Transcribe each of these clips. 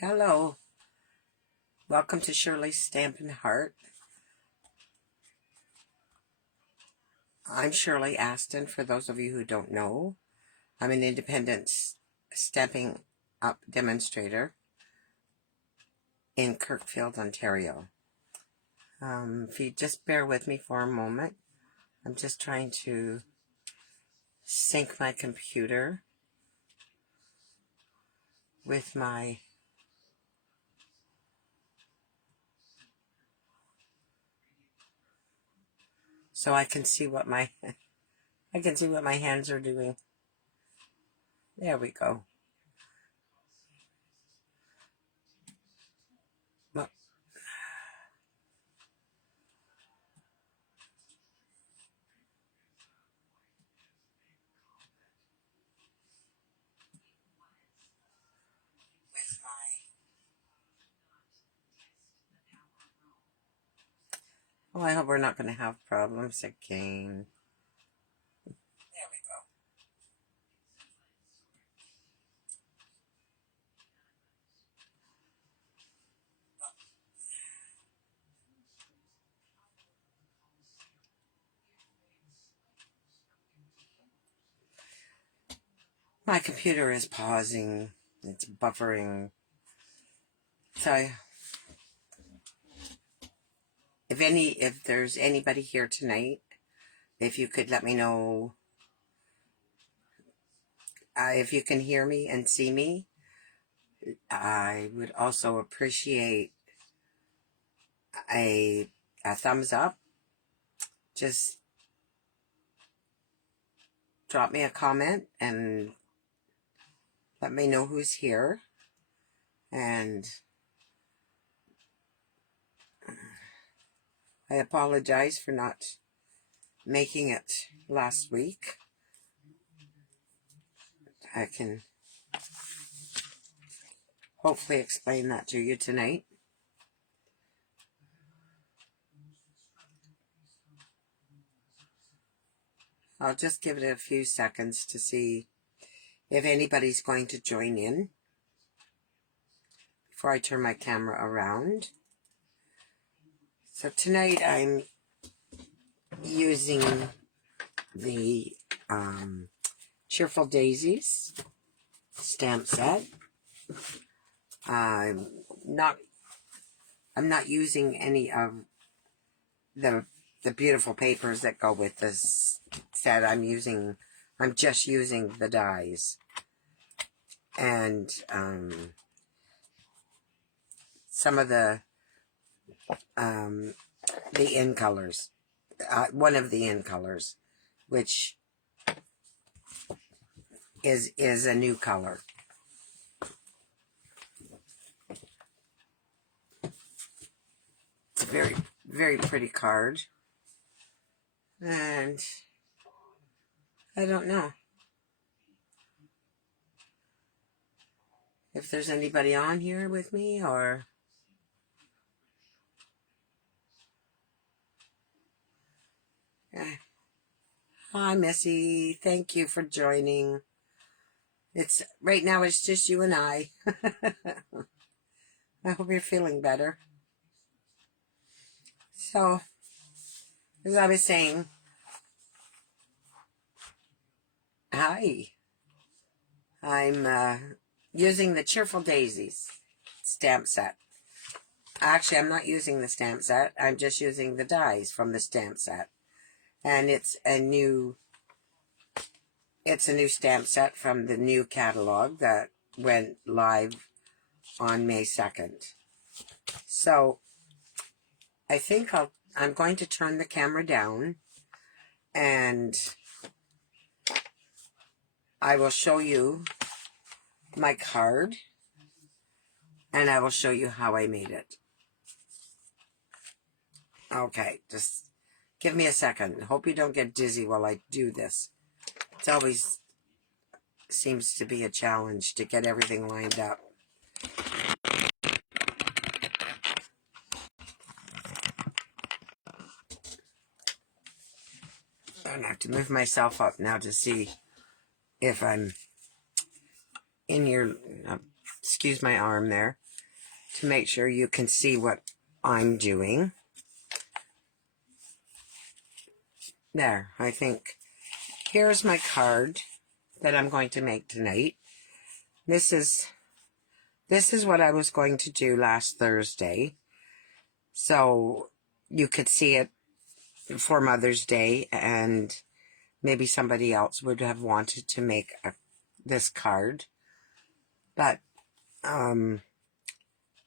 Hello, welcome to Shirley's Stampin' Heart. I'm Shirley Aston, for those of you who don't know. I'm an independent Stampin' Up demonstrator in Kirkfield, Ontario. If you just bear with me for a moment, I'm just trying to sync my computer with my so I can see what my hands are doing. There we go. Well, I hope we're not going to have problems again. There we go. My computer is pausing. It's buffering. So if there's anybody here tonight, if you could let me know if you can hear me and see me. I would also appreciate a thumbs up. Just drop me a comment and let me know who's here. And I apologize for not making it last week. I can hopefully explain that to you tonight. I'll just give it a few seconds to see if anybody's going to join in before I turn my camera around. So tonight I'm using the Cheerful Daisies stamp set. I'm not using any of the beautiful papers that go with this set. I'm just using the dies and some of the in colors. One of the in colors, which is a new color. It's a very, very pretty card. And I don't know if there's anybody on here with me or... Hi, Missy. Thank you for joining. Right now it's just you and I. I hope you're feeling better. So, as I was saying, hi. I'm using the Cheerful Daisies stamp set. Actually, I'm not using the stamp set. I'm just using the dies from the stamp set. And it's a new stamp set from the new catalog that went live on May 2nd. So I think I'm going to turn the camera down and I will show you my card and I will show you how I made it. Okay, just give me a second. Hope you don't get dizzy while I do this. It always seems to be a challenge to get everything lined up. I have to move myself up now to see if I'm in your... excuse my arm there. to make sure you can see what I'm doing. There, I think. Here's my card that I'm going to make tonight. This is what I was going to do last Thursday. So you could see it for Mother's Day, and maybe somebody else would have wanted to make this card. But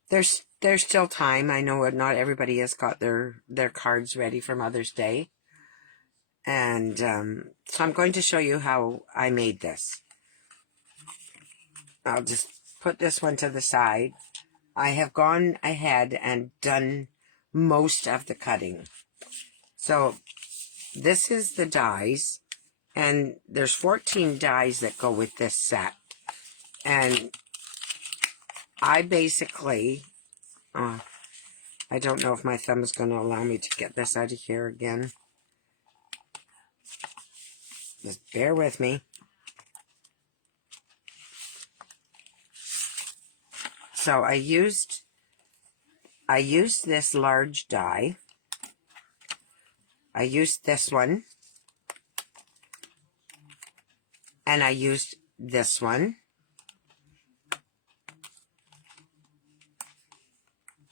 there's still time. I know not everybody has got their cards ready for Mother's Day. And so I'm going to show you how I made this. I'll just put this one to the side. I have gone ahead and done most of the cutting. So this is the dies, and there's 14 dies that go with this set. And I basically, I don't know if my thumb is going to allow me to get this out of here again. Just bear with me. So I used this large die. I used this one. And I used this one.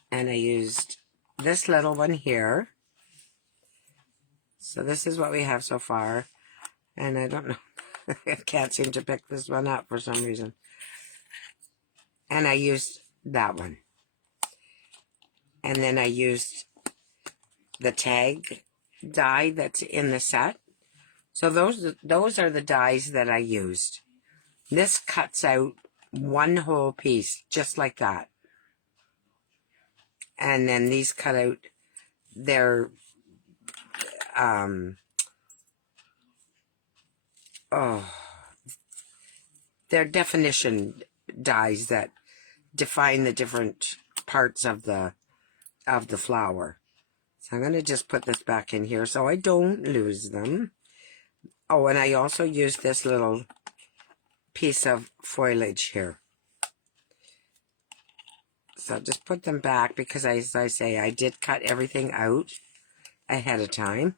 And I used this little one here. So this is what we have so far. And I don't know. I can't seem to pick this one up for some reason. And I used that one. And then I used the tag die that's in the set. So those are the dies that I used. This cuts out one whole piece, just like that. And then these cut out their their definition dies that define the different parts of the flower. So I'm going to just put this back in here so I don't lose them. Oh, and I also used this little piece of foliage here. So just put them back because, as I say, I did cut everything out ahead of time.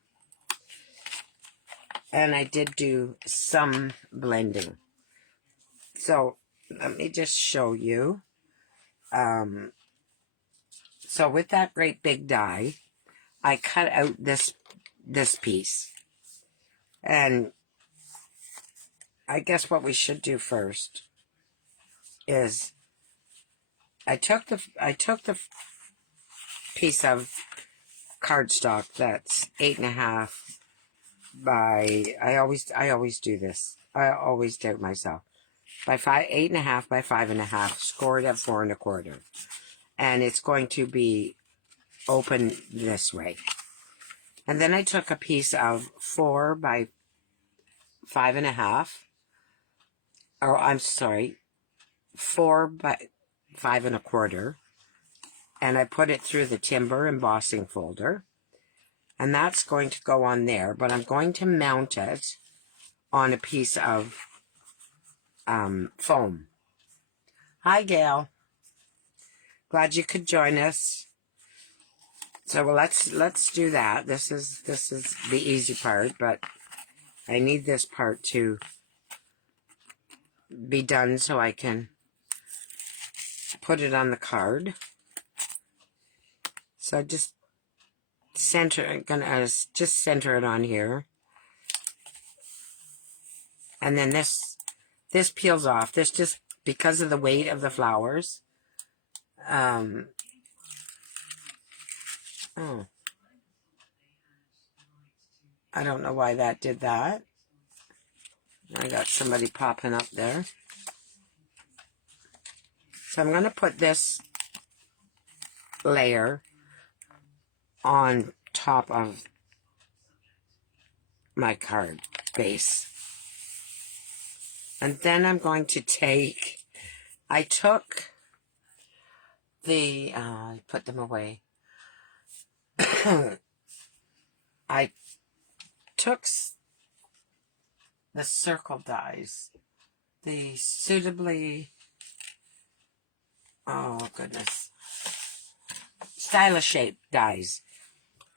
And I did do some blending. So let me just show you. So with that great big die, I cut out this piece. And I guess what we should do first is I took the piece of cardstock that's 8.5 by, I always do this. I always doubt myself. By 8.5 by 5.5, scored at 4 1/4. And it's going to be open this way. And then I took a piece of 4 by 5.5. Oh, I'm sorry, 4 by 5 1/4. And I put it through the timber embossing folder. And that's going to go on there, but I'm going to mount it on a piece of foam. Hi, Gail. Glad you could join us. So well, let's do that. This is the easy part, but I need this part to be done so I can put it on the card. So just gonna just center it on here, and then this peels off. This just because of the weight of the flowers. Oh, I don't know why that did that. I got somebody popping up there. So I'm going to put this layer on top of my card base. And then I'm going to take, I took the, put them away. I took the circle dies, the suitably, oh goodness, stylish shape dies.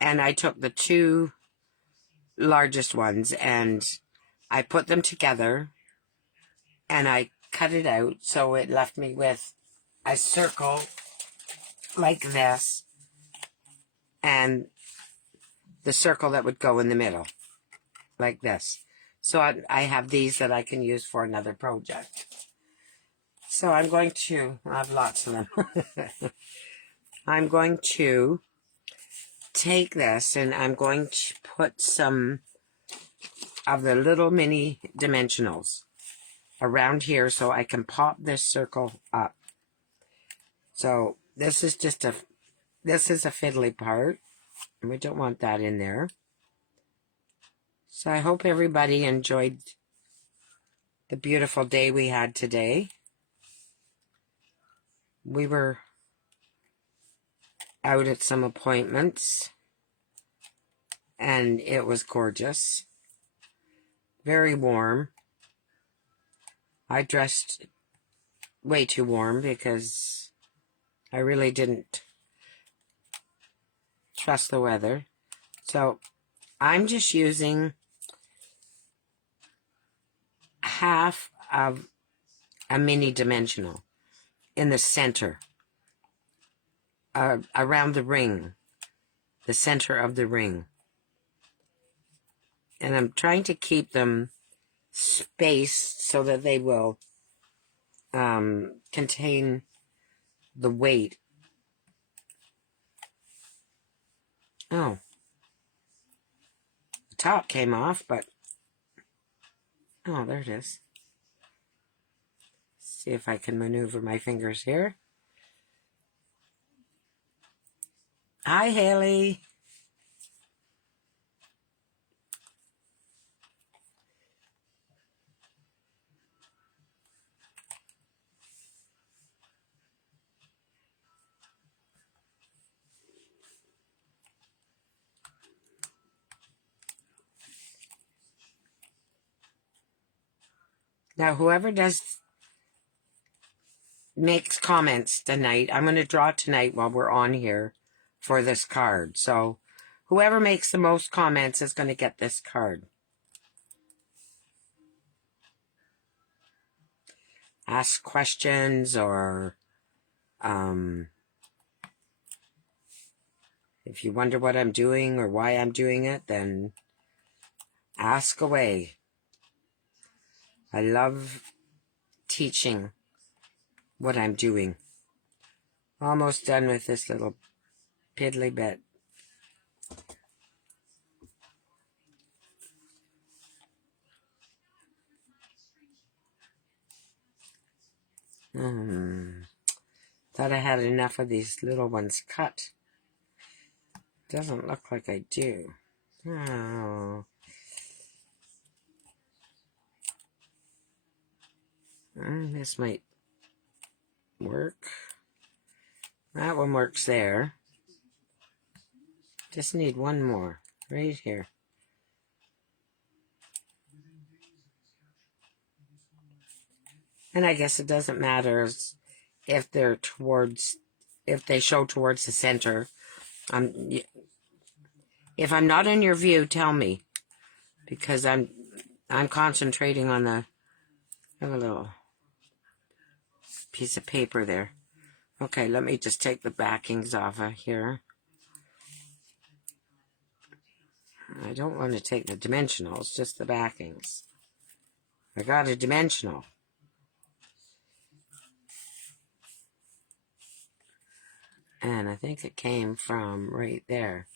And I took the two largest ones and I put them together and I cut it out, so it left me with a circle like this and the circle that would go in the middle like this. So I have these that I can use for another project. So I'm going to, I have lots of them. I'm going to take this and I'm going to put some of the little mini dimensionals around here so I can pop this circle up. So this is just a fiddly part, and we don't want that in there. So I hope everybody enjoyed the beautiful day we had today. We were out at some appointments, and it was gorgeous. Very warm. I dressed way too warm because I really didn't trust the weather. So I'm just using half of a mini dimensional in the center, around the ring, the center of the ring. And I'm trying to keep them spaced so that they will contain the weight. Oh, the top came off, but oh, there it is. See if I can maneuver my fingers here. Hi, Haley. Now, whoever makes comments tonight, I'm going to draw tonight while we're on here for this card. So whoever makes the most comments is going to get this card. Ask questions, or if you wonder what I'm doing or why I'm doing it, then ask away. I love teaching what I'm doing. Almost done with this little piddly bit. Thought I had enough of these little ones cut. Doesn't look like I do. Oh. This might work. That one works there. Just need one more right here. And I guess it doesn't matter if they're if they show towards the center. If I'm not in your view, tell me, because I'm concentrating on I have a little piece of paper there. Okay, let me just take the backings off of here. I don't want to take the dimensionals, just the backings. I got a dimensional. And I think it came from right there.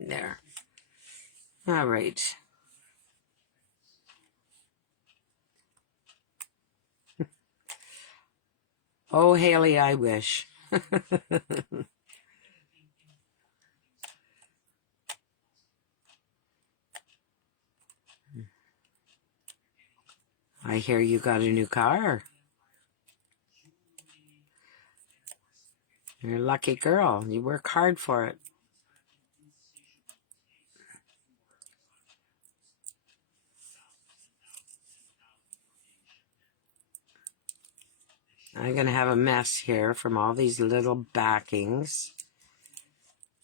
There. All right. Oh, Haley, I wish. I hear you got a new car. You're a lucky girl. You work hard for it. I'm going to have a mess here from all these little backings,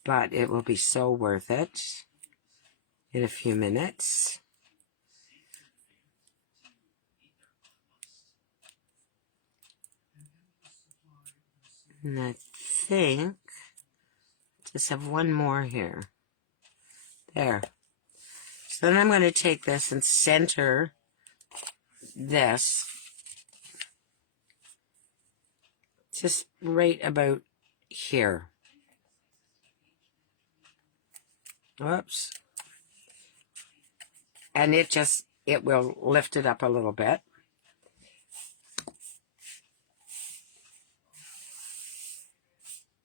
but it will be so worth it in a few minutes. And I think just have one more here. There. So then I'm going to take this and center this just right about here. Whoops. And it will lift it up a little bit.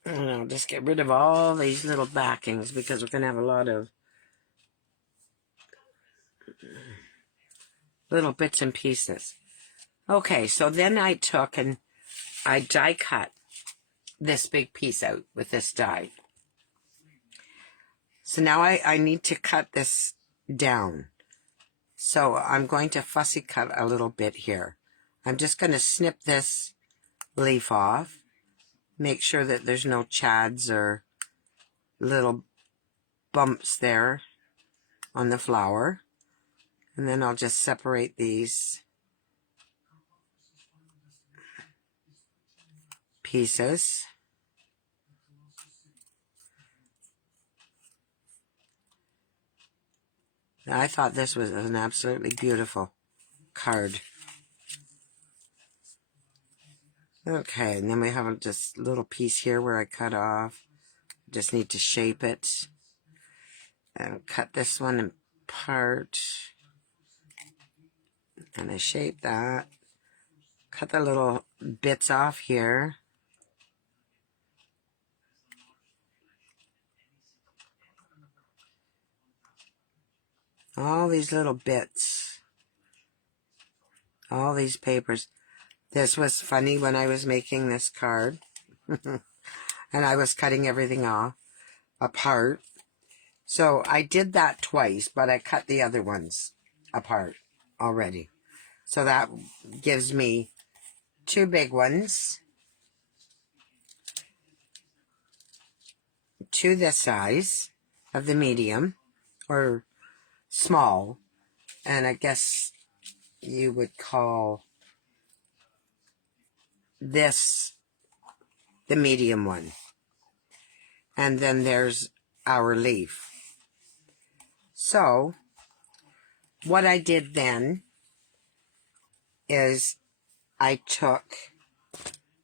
And I'll just get rid of all these little backings because we're going to have a lot of little bits and pieces. Okay, so then I took and I die cut this big piece out with this die. So now I need to cut this down. So I'm going to fussy cut a little bit here. I'm just going to snip this leaf off. Make sure that there's no chads or little bumps there on the flower. And then I'll just separate these pieces. I thought this was an absolutely beautiful card. Okay, and then we have just a little piece here where I cut off. Just need to shape it. And cut this one apart. And I shape that. Cut the little bits off here. All these little bits. All these papers. This was funny when I was making this card. And I was cutting everything off, apart. So I did that twice, but I cut the other ones apart already. So that gives me two big ones. To this size of the medium, or small. And I guess you would call this the medium one. And then there's our leaf. So what I did then is I took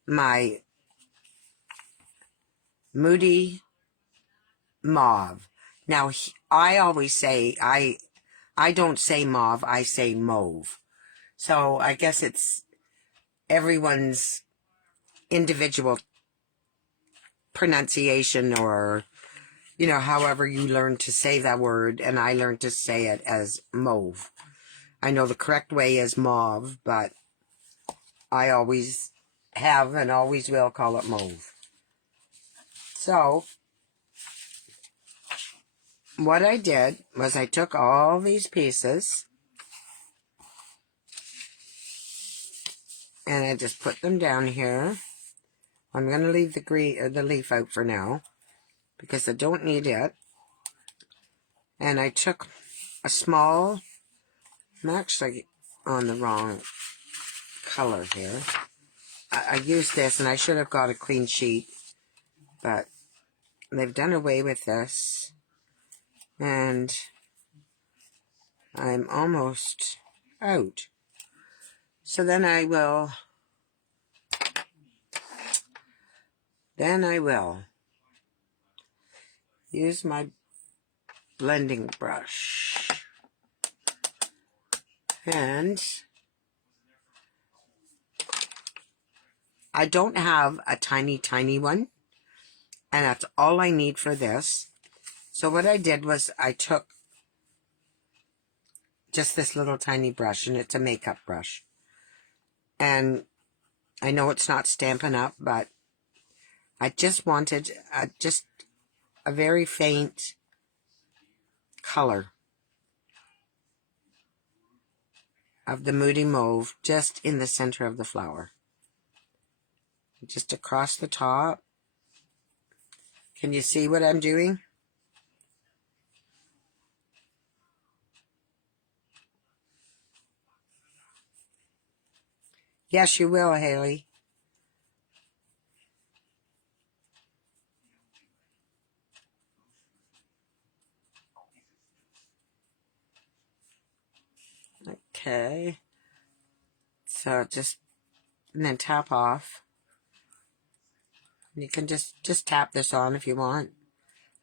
my Moody Mauve. Now I always say, I don't say mauve, I say mauve. So I guess it's everyone's individual pronunciation, or however you learn to say that word, and I learned to say it as mauve. I know the correct way is mauve, but I always have and always will call it mauve. So what I did was I took all these pieces and I just put them down here. I'm going to leave the green or the leaf out for now because I don't need it. And I took a small, I'm actually on the wrong color here. I used this and I should have got a clean sheet, but they've done away with this. And I'm almost out. So then I will use my blending brush. And I don't have a tiny one, and that's all I need for this. So what I did was I took just this little tiny brush, and it's a makeup brush. And I know it's not Stampin' Up, but I just wanted just a very faint color of the Moody Mauve just in the center of the flower. just across the top. Can you see what I'm doing? Yes, you will, Haley. Okay. So just, and then tap off. You can just tap this on if you want.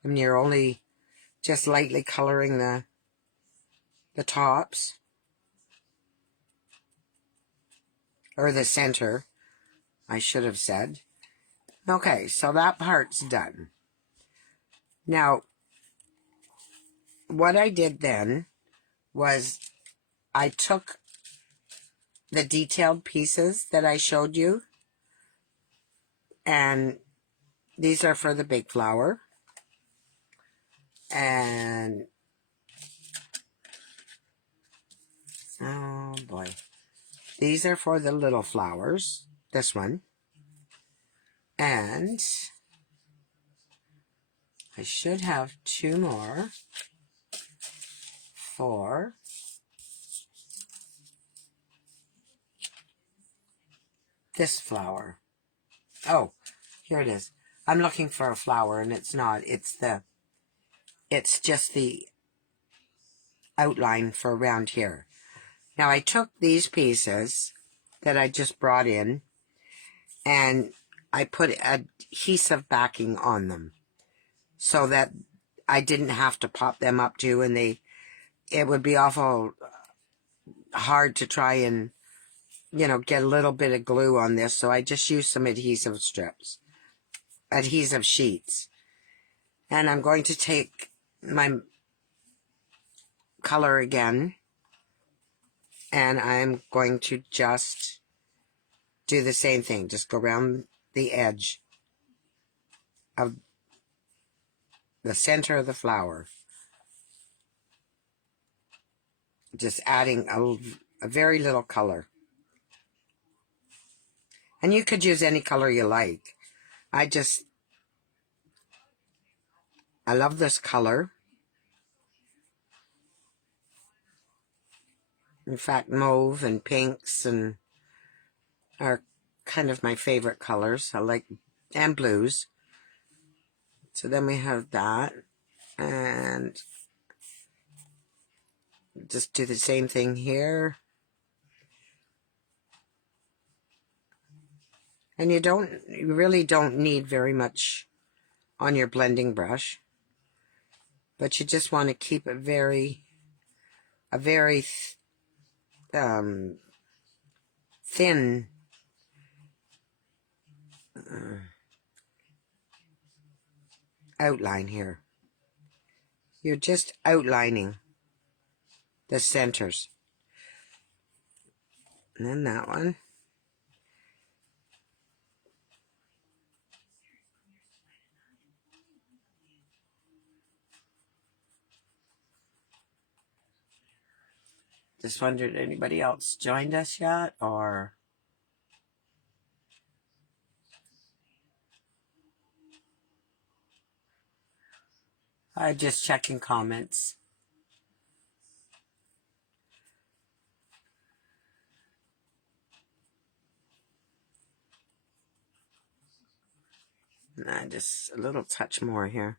I mean, you're only just lightly coloring the tops. Or the center, I should have said. Okay, so that part's done. Now, what I did then was I took the detailed pieces that I showed you, and these are for the big flower, and oh boy, these are for the little flowers, this one, and I should have 2 more for this flower. Oh, here it is. I'm looking for a flower and it's not. It's just the outline for around here. Now I took these pieces that I just brought in and I put adhesive backing on them so that I didn't have to pop them up too, and it would be awful hard to try and, you know, get a little bit of glue on this, so I just used some adhesive sheets. And I'm going to take my color again, and I'm going to just do the same thing. Just go around the edge of the center of the flower. Just adding a very little color. And you could use any color you like. I love this color. In fact, mauve and pinks are kind of my favorite colors. I like, and blues. So then we have that. And just do the same thing here. And you really don't need very much on your blending brush. But you just want to keep it a very thin outline here. You're just outlining the centers. And then that one. Just wondered, anybody else joined us yet, or? I'm just checking comments. Nah, just a little touch more here.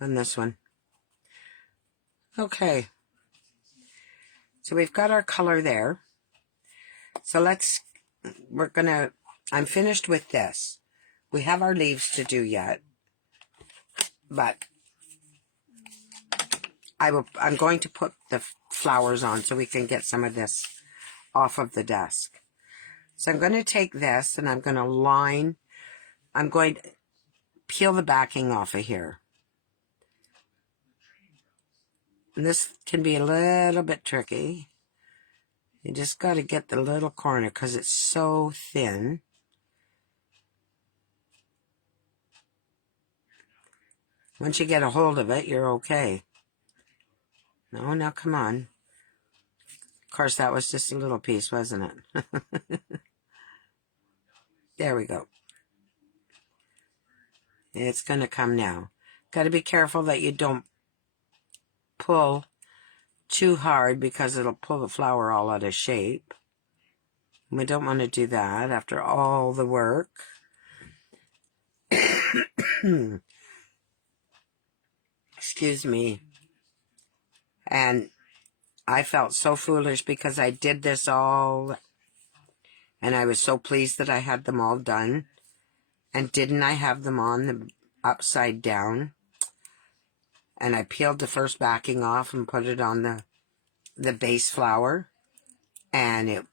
On this one. Okay. So we've got our color there. So I'm finished with this. We have our leaves to do yet. But I'm going to put the flowers on so we can get some of this off of the desk. So I'm going to take this and I'm going to peel the backing off of here. And this can be a little bit tricky. You just got to get the little corner because it's so thin. Once you get a hold of it, you're okay. No, now come on. Of course, that was just a little piece, wasn't it? There we go. It's going to come now. Got to be careful that you don't pull too hard because it'll pull the flower all out of shape. We don't want to do that after all the work. Excuse me. And I felt so foolish because I did this all, and I was so pleased that I had them all done. And didn't I have them on the upside down? And I peeled the first backing off and put it on the base flower, and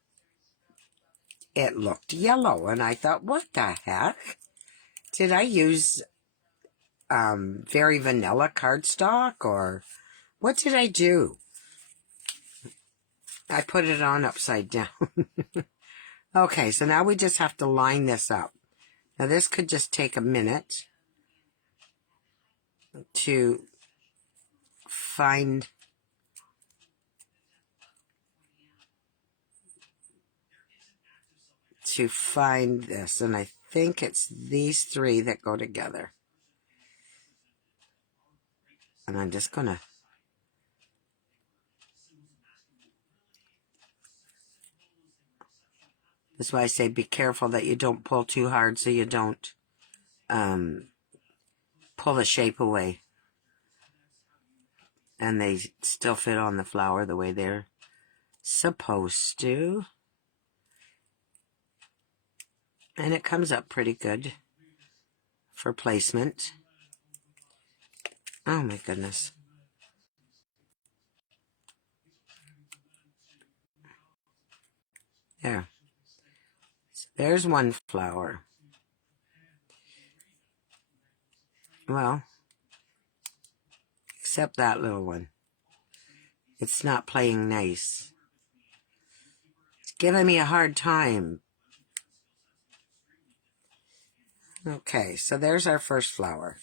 it looked yellow. And I thought, what the heck? Did I use very vanilla cardstock, or what did I do? I put it on upside down. Okay, so now we just have to line this up. Now this could just take a minute to find this, and I think it's these three that go together. And I'm just gonna that's why I say be careful that you don't pull too hard so you don't pull the shape away. And they still fit on the flower the way they're supposed to. And it comes up pretty good for placement. Oh my goodness. There. So there's one flower. Well, except that little one. It's not playing nice. It's giving me a hard time. Okay, so there's our first flower.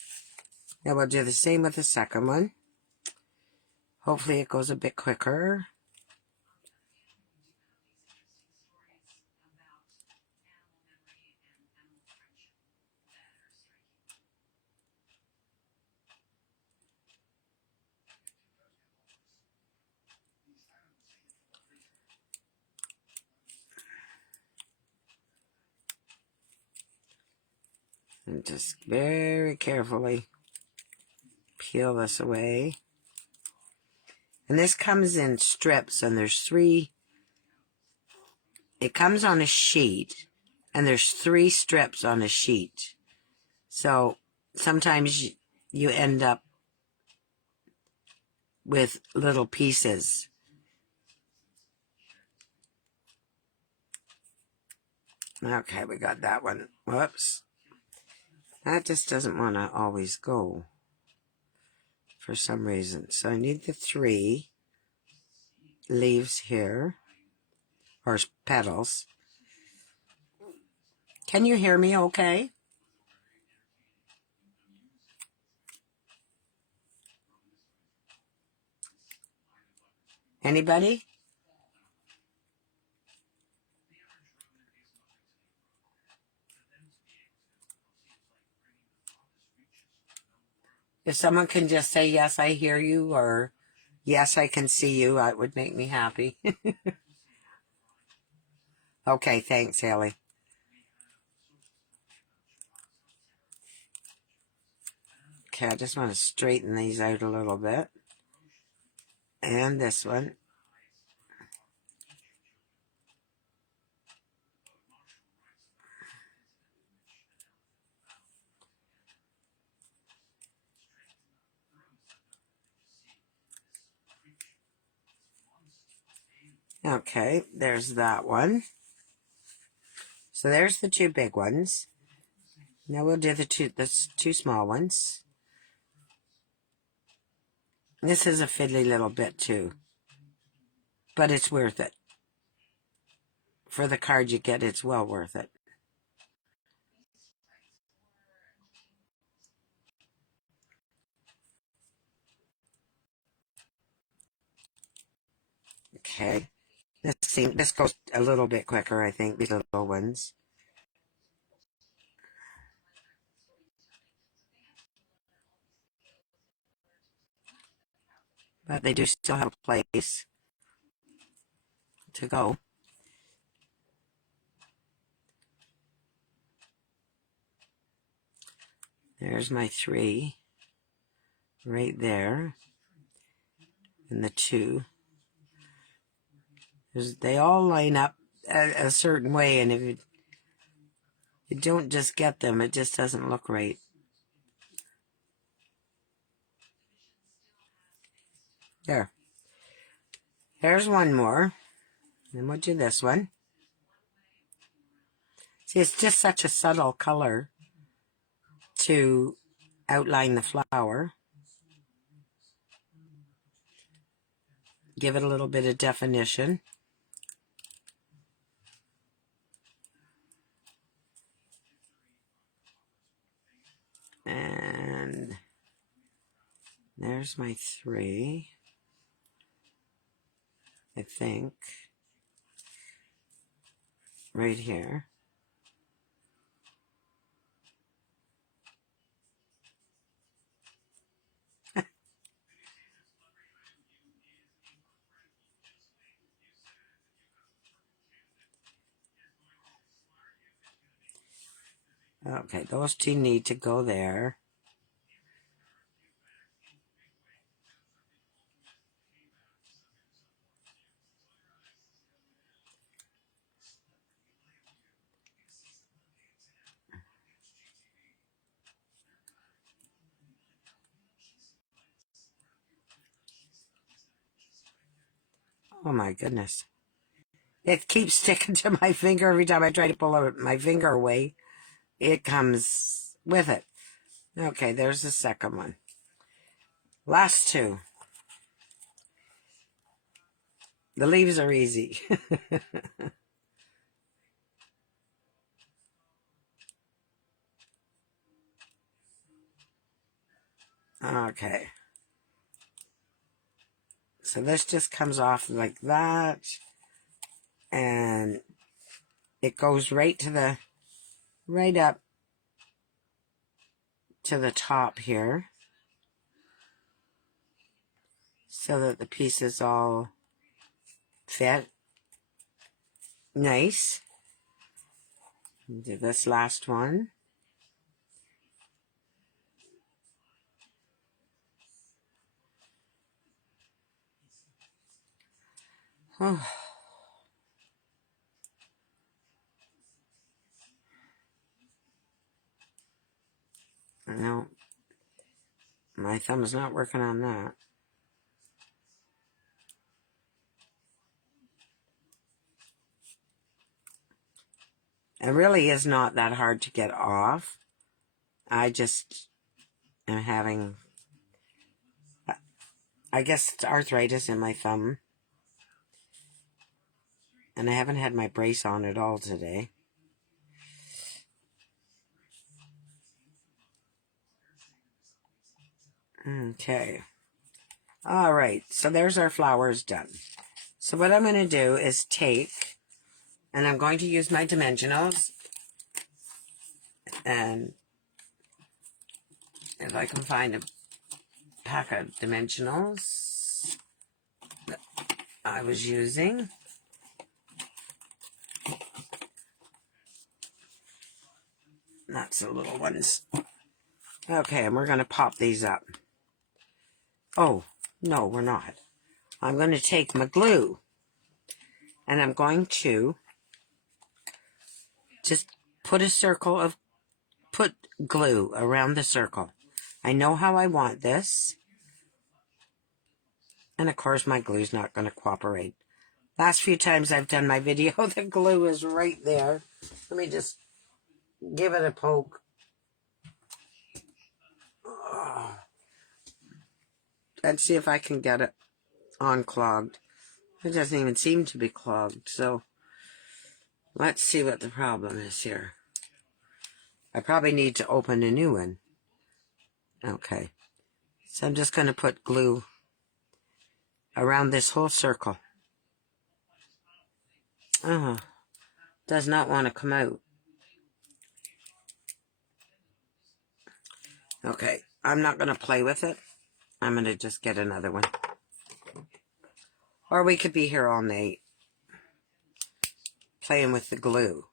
Now we'll do the same with the second one. Hopefully it goes a bit quicker. And just very carefully peel this away. And this comes in strips, and there's three. It comes on a sheet, and there's 3 strips on a sheet. So sometimes you end up with little pieces. Okay, we got that one. Whoops. That just doesn't want to always go for some reason. So I need the 3 leaves here, or petals. Can you hear me okay? Anybody? If someone can just say, yes, I hear you, or yes, I can see you, it would make me happy. Okay, thanks, Haley. Okay, I just want to straighten these out a little bit. And this one. Okay, there's that one. So there's the 2 big ones. Now we'll do the two small ones. This is a fiddly little bit too, but it's worth it. For the card you get, it's well worth it. Okay, this goes a little bit quicker, I think, these little ones. but they do still have a place to go. There's my 3 right there, and the 2. They all line up a certain way, and if you don't just get them, it just doesn't look right. There. There's one more. Then we'll do this one. See, it's just such a subtle color to outline the flower. Give it a little bit of definition. And there's my 3, I think, right here. Okay, those 2 need to go there. Oh my goodness. It keeps sticking to my finger every time I try to pull my finger away. It comes with it. Okay, there's the second one. Last 2. The leaves are easy. Okay. So this just comes off like that. And it goes right up to the top here. So that the pieces all fit. Nice. Do this last one. Oh. No, my thumb is not working on that. It really is not that hard to get off. I just am having, I guess, arthritis in my thumb. And I haven't had my brace on at all today. Okay. All right, so there's our flowers done. So what I'm going to do is take, and I'm going to use my dimensionals. And if I can find a pack of dimensionals that I was using. That's the little ones. Okay, and we're going to pop these up. Oh, no, we're not. I'm going to take my glue, and I'm going to just put glue around the circle. I know how I want this. And of course my glue's not going to cooperate. Last few times I've done my video, the glue is right there. Let me just give it a poke. Let's see if I can get it unclogged. It doesn't even seem to be clogged, so let's see what the problem is here. I probably need to open a new one. Okay. So I'm just going to put glue around this whole circle. Oh, does not want to come out. Okay, I'm not going to play with it. I'm going to just get another one. Or we could be here all night playing with the glue.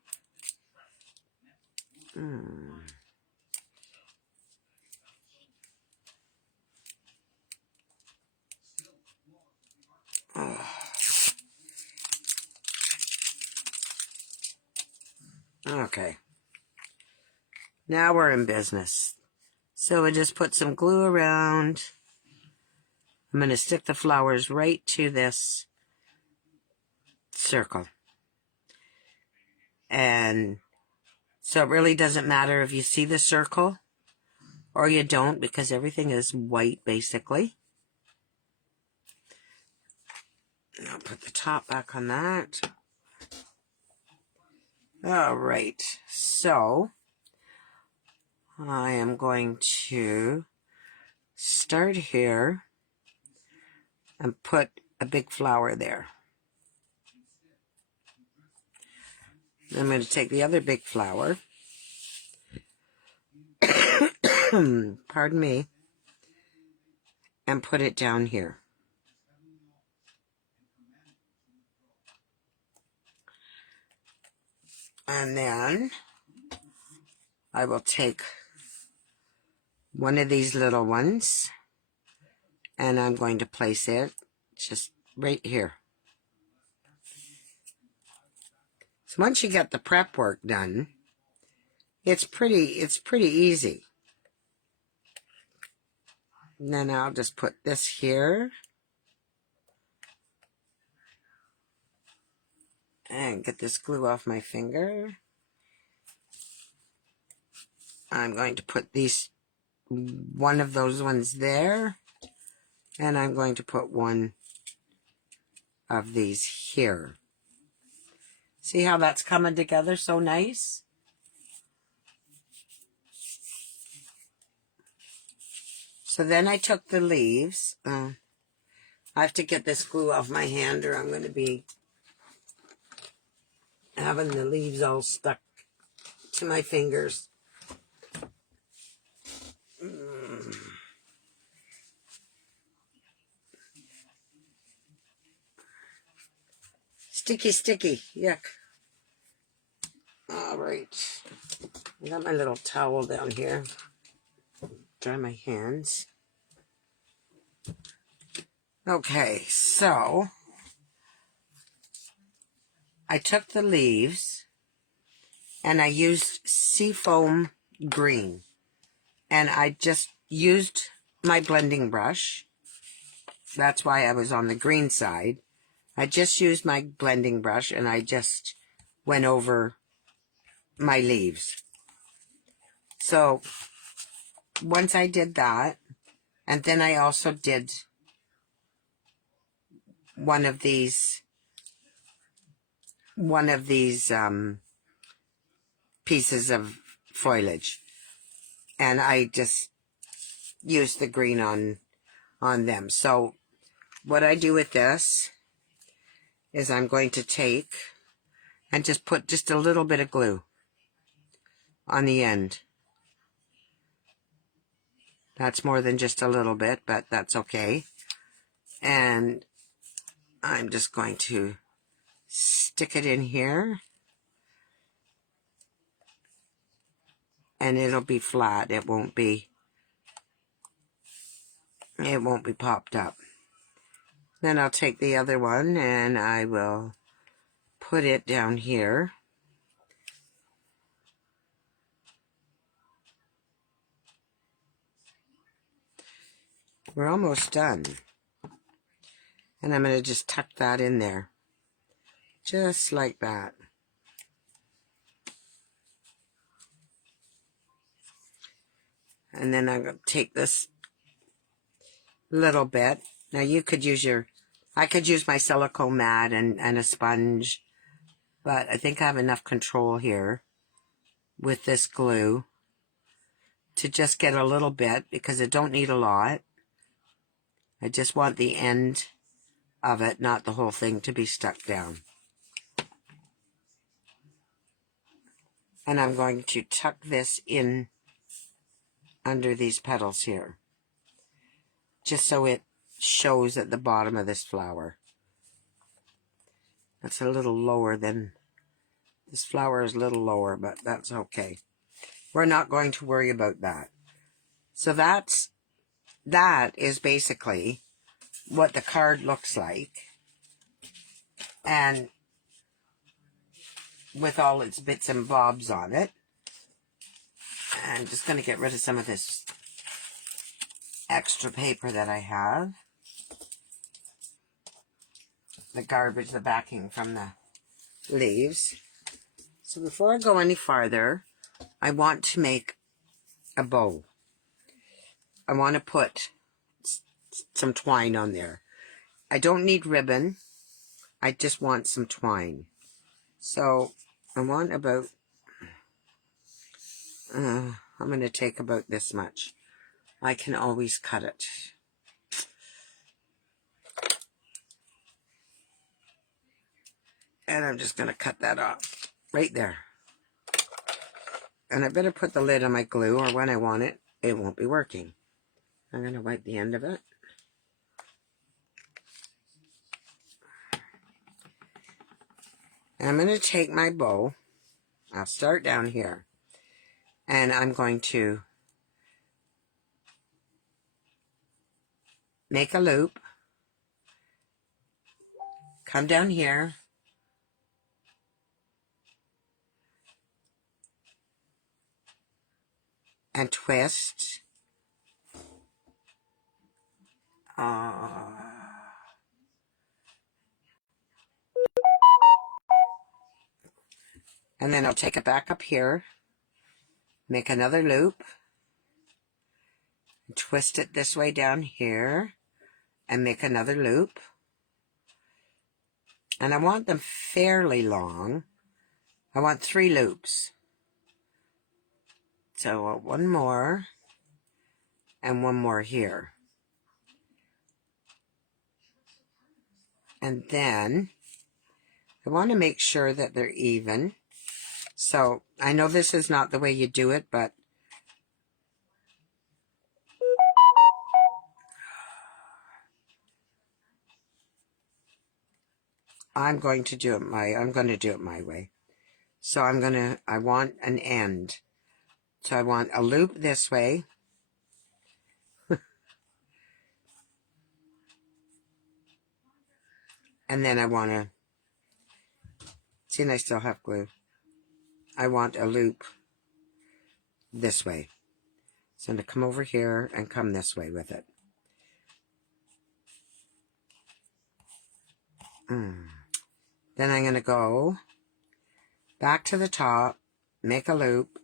Oh. Okay. Now we're in business. So we just put some glue around. I'm going to stick the flowers right to this circle. And so it really doesn't matter if you see the circle or you don't, because everything is white basically. And I'll put the top back on that. All right, so I am going to start here and put a big flower there. I'm going to take the other big flower, pardon me, and put it down here. And then I will take one of these little ones and I'm going to place it just right here. So once you get the prep work done, it's pretty easy. And then I'll just put this here and get this glue off my finger. I'm going to put one of those ones there, and I'm going to put one of these here. See how that's coming together so nice? So then I took the leaves. I have to get this glue off my hand or I'm going to be having the leaves all stuck to my fingers. Sticky, sticky, yuck. All right, I got my little towel down here. Dry my hands. Okay, so I took the leaves and I used Seafoam Green. And I just used my blending brush. That's why I was on the green side. I just used my blending brush and I just went over my leaves. So once I did that, and then I also did one of these pieces of foliage, and I just used the green on them. So what I do with this is I'm going to take and just put just a little bit of glue on the end. That's more than just a little bit, but that's okay. And I'm just going to stick it in here. And it'll be flat. It won't be popped up. Then I'll take the other one and I will put it down here. We're almost done. And I'm going to just tuck that in there. Just like that. And then I'm going to take this little bit. Now you could use I could use my silicone mat and a sponge. But I think I have enough control here with this glue to just get a little bit, because I don't need a lot. I just want the end of it, not the whole thing, to be stuck down. And I'm going to tuck this in under these petals here, just so it shows at the bottom of this flower. That's a little lower than, this flower is a little lower, but that's okay. We're not going to worry about that. So that is basically what the card looks like. And with all its bits and bobs on it. I'm just going to get rid of some of this extra paper that I have. The garbage, the backing from the leaves. So before I go any farther, I want to make a bow. I want to put some twine on there. I don't need ribbon. I just want some twine. So I want about, I'm going to take about this much. I can always cut it. And I'm just going to cut that off right there. And I better put the lid on my glue, or when I want it, it won't be working. I'm going to wipe the end of it. And I'm going to take my bow. I'll start down here. And I'm going to make a loop. Come down here. And twist. And then I'll take it back up here. Make another loop. Twist it this way down here. And make another loop. And I want them fairly long. I want 3 loops. So one more. And one more here. And then I want to make sure that they're even. So I know this is not the way you do it, but I'm going to do it my way. So I want an end. So I want a loop this way. And then I want to, see, and I still have glue. I want a loop this way. So I'm going to come over here and come this way with it. Then I'm going to go back to the top, make a loop,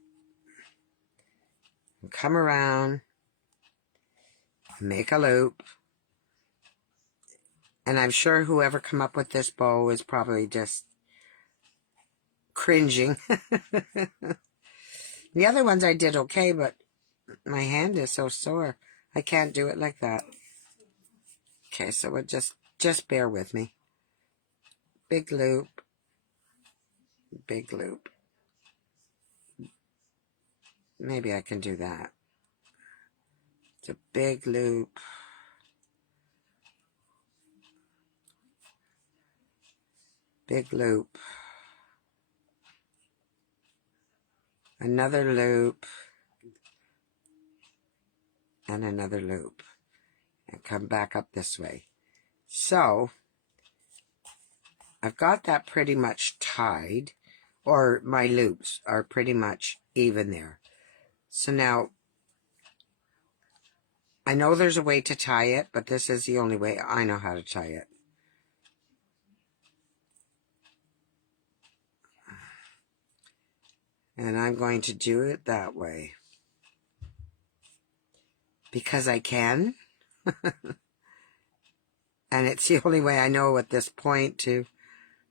and come around, make a loop. And I'm sure whoever come up with this bow is probably just cringing. The other ones I did okay, but my hand is so sore. I can't do it like that. Okay, so we'll just bear with me. Big loop. Big loop. Maybe I can do that. It's a big loop. Big loop. Another loop. And another loop. And come back up this way. So, I've got that pretty much tied. Or my loops are pretty much even there. So now, I know there's a way to tie it, but this is the only way I know how to tie it. And I'm going to do it that way. Because I can. And it's the only way I know at this point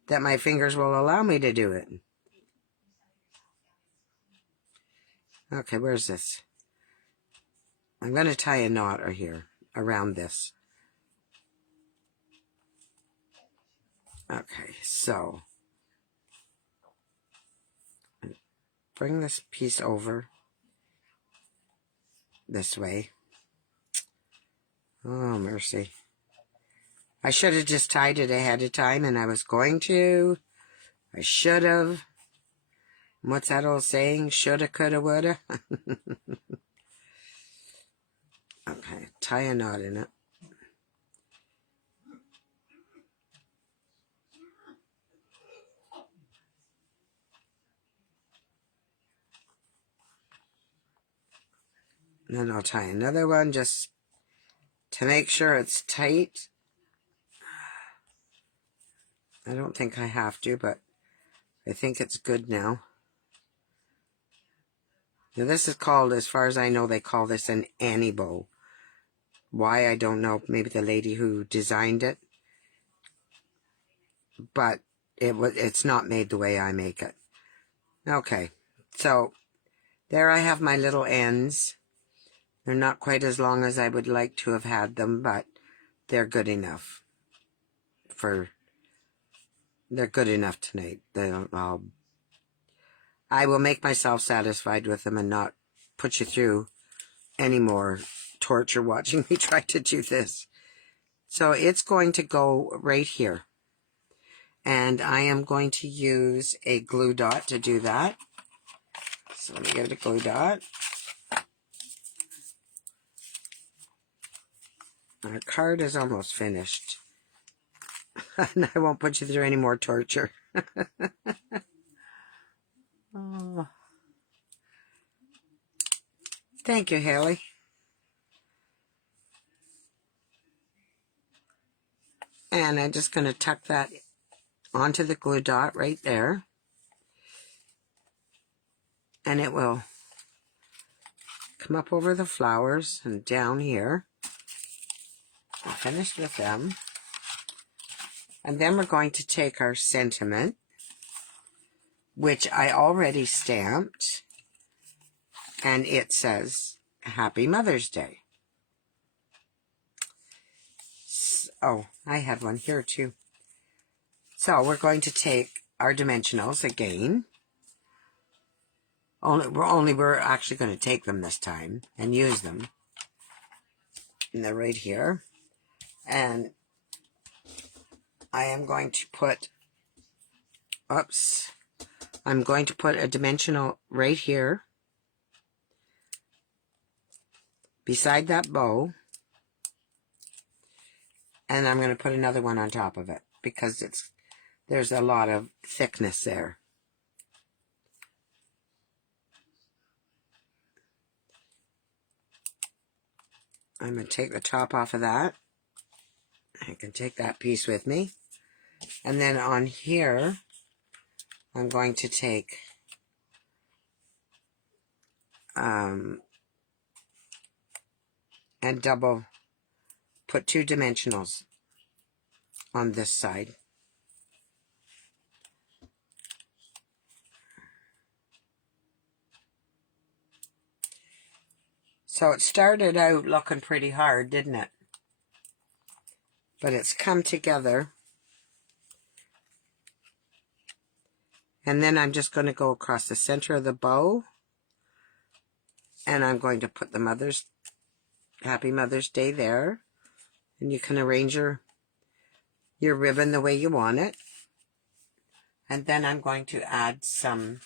that my fingers will allow me to do it. Okay, where's this? I'm going to tie a knot right here around this. Okay, so bring this piece over this way. Oh, mercy. I should have just tied it ahead of time, and I was going to. I should have. What's that old saying? Shoulda, coulda, woulda. Okay, tie a knot in it. And then I'll tie another one just to make sure it's tight. I don't think I have to, but I think it's good now. Now this is called, as far as I know, they call this an Annie bow. Why, I don't know. Maybe the lady who designed it. But it's not made the way I make it. Okay, so there I have my little ends. They're not quite as long as I would like to have had them, but they're good enough. They're good enough tonight. I will make myself satisfied with them and not put you through any more torture watching me try to do this. So it's going to go right here. And I am going to use a glue dot to do that. So let me give it a glue dot. Our card is almost finished. And I won't put you through any more torture. Oh. Thank you, Haley. And I'm just going to tuck that onto the glue dot right there. And it will come up over the flowers and down here. I'm finished with them. And then we're going to take our sentiment, which I already stamped, and it says, Happy Mother's Day. Oh, I had one here too. So we're going to take our dimensionals again. We're actually going to take them this time and use them. And they're right here. And I am going to put, I'm going to put a dimensional right here beside that bow. And I'm going to put another one on top of it because there's a lot of thickness there. I'm going to take the top off of that. I can take that piece with me. And then on here, I'm going to take and put 2 dimensionals on this side. So it started out looking pretty hard, didn't it? But it's come together. And then I'm just going to go across the center of the bow. And I'm going to put the Happy Mother's Day there. And you can arrange your ribbon the way you want it. And then I'm going to add some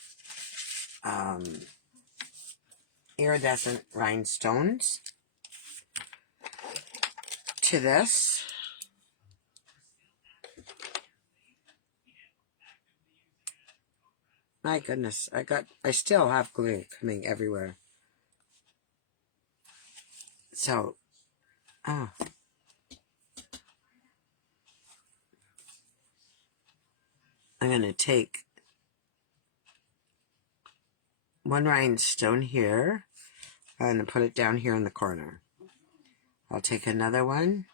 iridescent rhinestones to this. My goodness, I still have glue coming everywhere. So, I'm going to take one rhinestone here and put it down here in the corner. I'll take another one,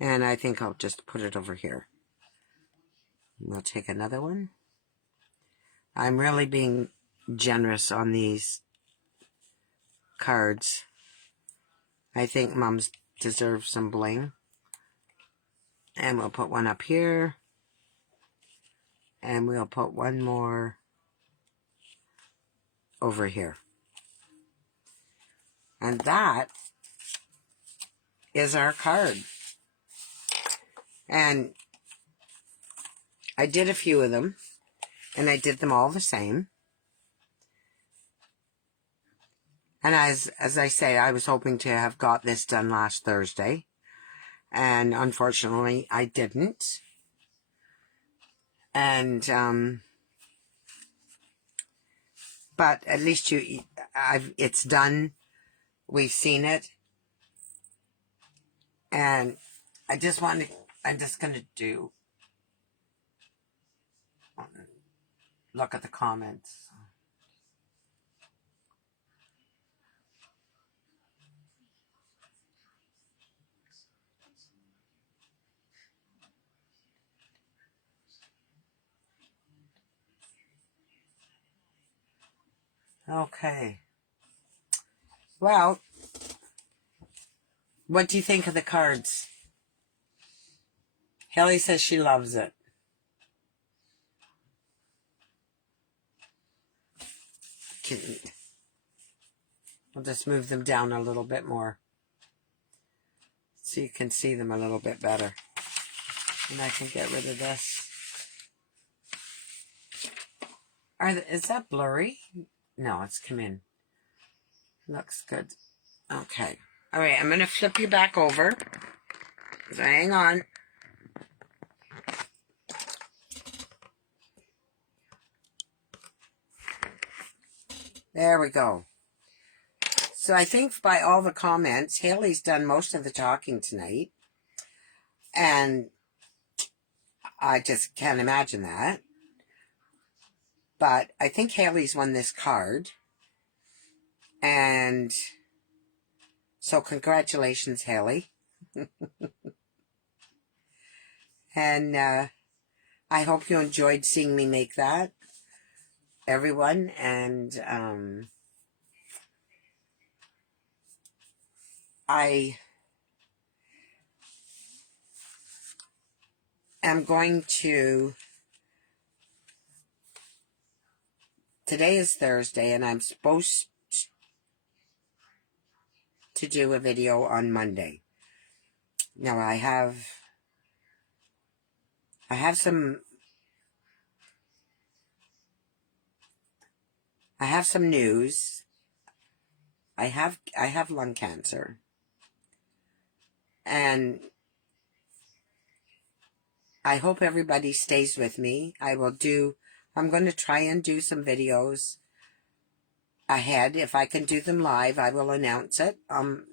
and I think I'll just put it over here. We'll take another one. I'm really being generous on these cards. I think Mums deserve some bling. And we'll put one up here. And we'll put one more over here. And that is our card. And I did a few of them, and I did them all the same. And as I say, I was hoping to have got this done last Thursday, and unfortunately I didn't. And but at least it's done. We've seen it, and I'm just gonna look at the comments. Okay. Well, what do you think of the cards? Haley says she loves it. I'll just move them down a little bit more so you can see them a little bit better. And I can get rid of this. Is that blurry? No, it's come in. Looks good. Okay. All right, I'm going to flip you back over. So hang on. There we go. So I think by all the comments, Haley's done most of the talking tonight. And I just can't imagine that. But I think Haley's won this card. And so congratulations, Haley. And I hope you enjoyed seeing me make that, everyone. And I am going to... Today is Thursday, and I'm supposed to do a video on Monday. Now I have some news. I have lung cancer, and I hope everybody stays with me. I'm going to try and do some videos ahead. If I can do them live, I will announce it on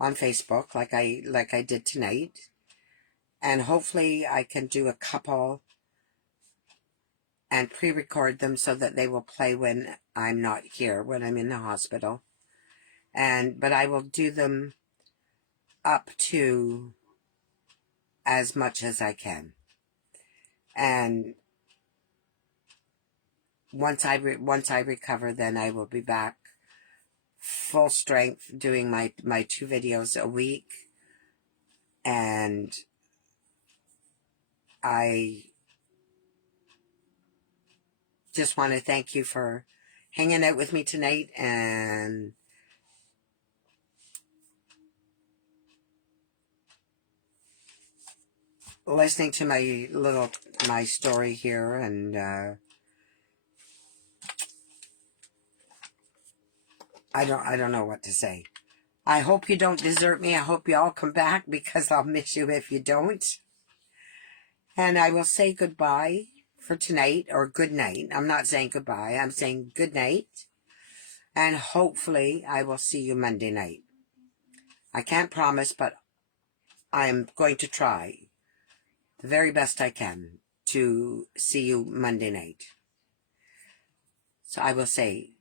Facebook like I did tonight. And hopefully I can do a couple and pre-record them so that they will play when I'm not here, when I'm in the hospital. But I will do them up to as much as I can. And once I recover, then I will be back full strength doing my 2 videos a week. And I just want to thank you for hanging out with me tonight and listening to my story here. And I don't know what to say. I hope you don't desert me. I hope you all come back, because I'll miss you if you don't. And I will say goodbye for tonight, or good night. I'm not saying goodbye. I'm saying good night. And hopefully I will see you Monday night. I can't promise, but I'm going to try the very best I can to see you Monday night. So I will say